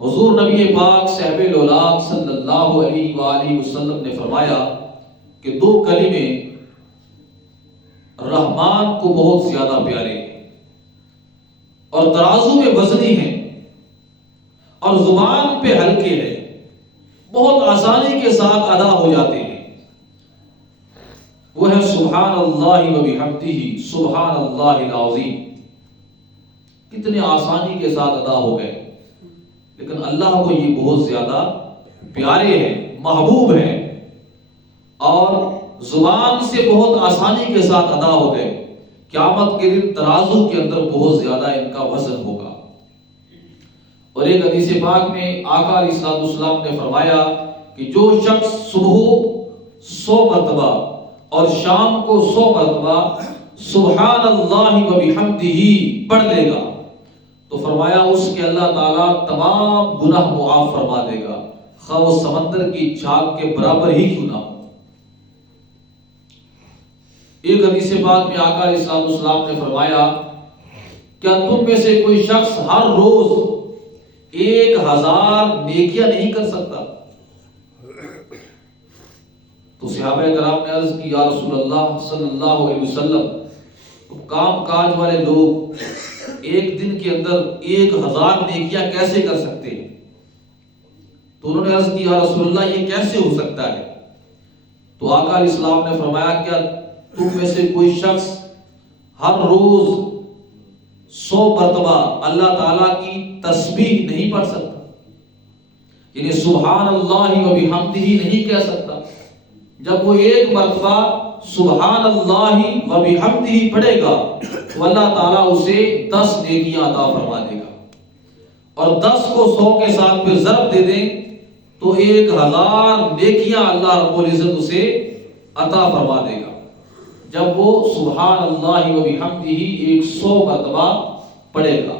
حضور نبی پاک صاحب الاولاق صلی اللہ علیہ وآلہ وسلم نے فرمایا کہ دو کلمے رحمان کو بہت زیادہ پیارے ہیں اور ترازو میں وزنی ہیں اور زبان پہ ہلکے ہیں، بہت آسانی کے ساتھ ادا ہو جاتے ہیں، وہ ہے سبحان اللہ و بحمدہ سبحان اللہ العظیم۔ کتنے آسانی کے ساتھ ادا ہو گئے، لیکن اللہ کو یہ بہت زیادہ پیارے ہیں، محبوب ہیں، اور زبان سے بہت آسانی کے ساتھ ادا ہو گئے۔ قیامت کے دن ترازو کے اندر بہت زیادہ ان کا وزن ہوگا۔ اور ایک حدیث پاک میں آقا علیہ الصلوۃ والسلام نے فرمایا کہ جو شخص صبح 100 مرتبہ اور شام کو 100 مرتبہ سبحان اللہ و بحمدہ پڑھ لے گا تو فرمایا اس کے اللہ تعالیٰ تمام گناہ معاف فرما دے گا، خواہ وہ سمندر کی جھاگ کے برابر ہی کیوں نہ ہو۔ ایک حدیث پاک میں آقا علیہ الصلوۃ والسلام نے فرمایا کیا تم میں سے کوئی شخص ہر روز 1000 نیکیاں نہیں کر سکتا؟ تو صحابہ کرام نے عرض کی یا رسول اللہ صلی اللہ علیہ وسلم، تو کام کاج والے لوگ ایک دن کے اندر 1000 نیکیاں کیسے کر سکتے ہیں؟ تو انہوں نے عرض کی یا رسول اللہ یہ کیسے ہو سکتا ہے؟ تو آقا علیہ السلام نے فرمایا کیا تم میں سے کوئی شخص ہر روز 100 مرتبہ اللہ تعالیٰ کی تسبیح نہیں پڑھ سکتا؟ یعنی سبحان اللہ و بحمدہ نہیں کہہ سکتا؟ جب وہ ایک مرتبہ سبحان اللہ و بحمدہ پڑھے گا تو اللہ تعالیٰ اسے 10 نیکیاں عطا فرما دے گا، اور 10 کو 100 کے ساتھ پھر ضرب دے دیں تو 1000 نیکیاں اللہ رب العزت اسے عطا فرما دے گا جب وہ سبحان اللہ و بحمدہ 100 مرتبہ پڑھے گا۔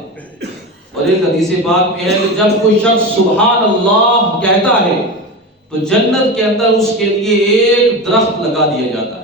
اور ایک حدیث پاک میں ہے کہ جب کوئی شخص سبحان اللہ کہتا ہے تو جنت کے اندر اس کے لیے ایک درخت لگا دیا جاتا ہے۔